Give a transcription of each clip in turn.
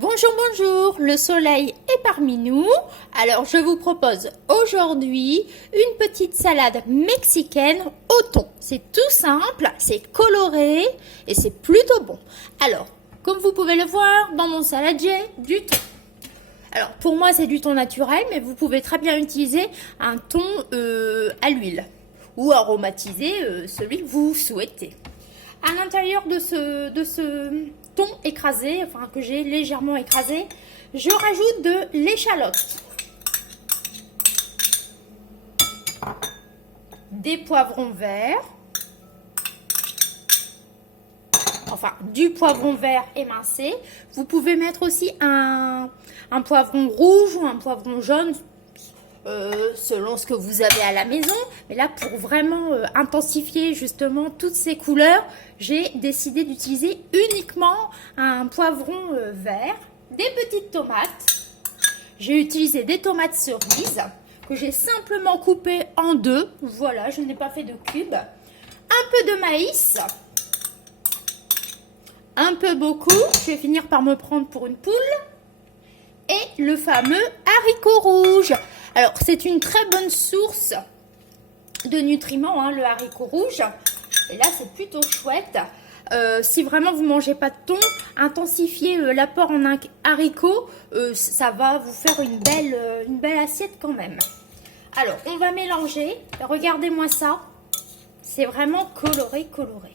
Bonjour, bonjour, le soleil est parmi nous. Alors je vous propose aujourd'hui une petite salade mexicaine au thon. C'est tout simple, c'est coloré et c'est plutôt bon. Alors, comme vous pouvez le voir, dans mon salade j'ai du thon. Alors pour moi c'est du thon naturel, mais vous pouvez très bien utiliser un thon à l'huile ou aromatiser celui que vous souhaitez. À l'intérieur de ce thon écrasé, enfin que j'ai légèrement écrasé, je rajoute de l'échalote, des poivrons verts, enfin du poivron vert émincé. Vous pouvez mettre aussi un poivron rouge ou un poivron jaune, selon ce que vous avez à la maison. Mais là, pour vraiment intensifier justement toutes ces couleurs, j'ai décidé d'utiliser uniquement un poivron vert, des petites tomates. J'ai utilisé des tomates cerises que j'ai simplement coupées en deux. Voilà, je n'ai pas fait de cubes. Un peu de maïs, un peu beaucoup. Je vais finir par me prendre pour une poule. Et le fameux haricot rouge. Alors, c'est une très bonne source de nutriments, hein, le haricot rouge. Et là, c'est plutôt chouette. Si vraiment vous ne mangez pas de thon, intensifiez l'apport en haricots. Ça va vous faire une belle assiette quand même. Alors, on va mélanger. Regardez-moi ça. C'est vraiment coloré, coloré.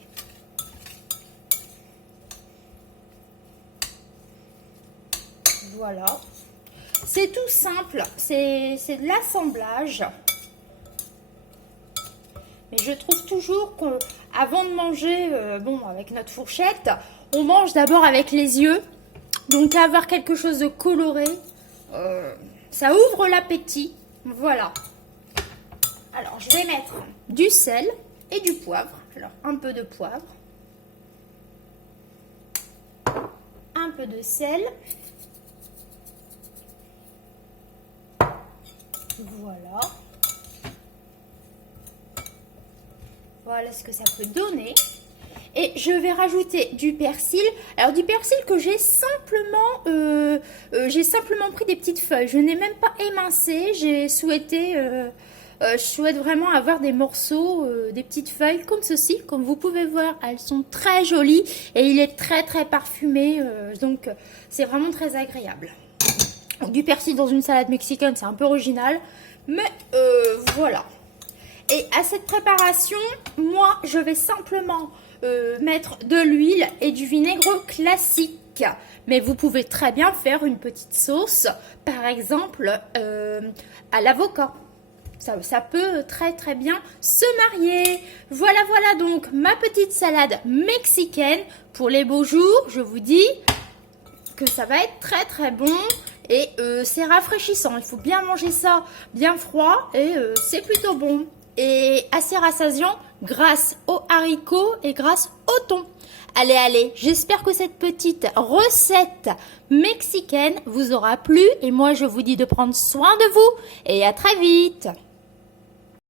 Voilà. C'est tout simple, c'est de l'assemblage. Mais je trouve toujours qu'avant de manger, avec notre fourchette, on mange d'abord avec les yeux. Donc avoir quelque chose de coloré, ça ouvre l'appétit. Voilà. Alors je vais mettre du sel et du poivre. Alors un peu de poivre, un peu de sel. Voilà. Voilà ce que ça peut donner. Et je vais rajouter du persil. Alors du persil que j'ai simplement pris des petites feuilles. Je n'ai même pas émincé. Je souhaite vraiment avoir des morceaux, des petites feuilles comme ceci. Comme vous pouvez voir, elles sont très jolies et il est très très parfumé. Donc c'est vraiment très agréable. Du persil dans une salade mexicaine, c'est un peu original, mais voilà. Et à cette préparation, moi, je vais simplement mettre de l'huile et du vinaigre classique. Mais vous pouvez très bien faire une petite sauce, par exemple, à l'avocat. Ça peut très très bien se marier. Voilà, voilà donc ma petite salade mexicaine pour les beaux jours. Je vous dis que ça va être très très bon. Et c'est rafraîchissant, il faut bien manger ça bien froid et c'est plutôt bon. Et assez rassasiant grâce aux haricots et grâce au thon. Allez, allez, j'espère que cette petite recette mexicaine vous aura plu. Et moi, je vous dis de prendre soin de vous et à très vite.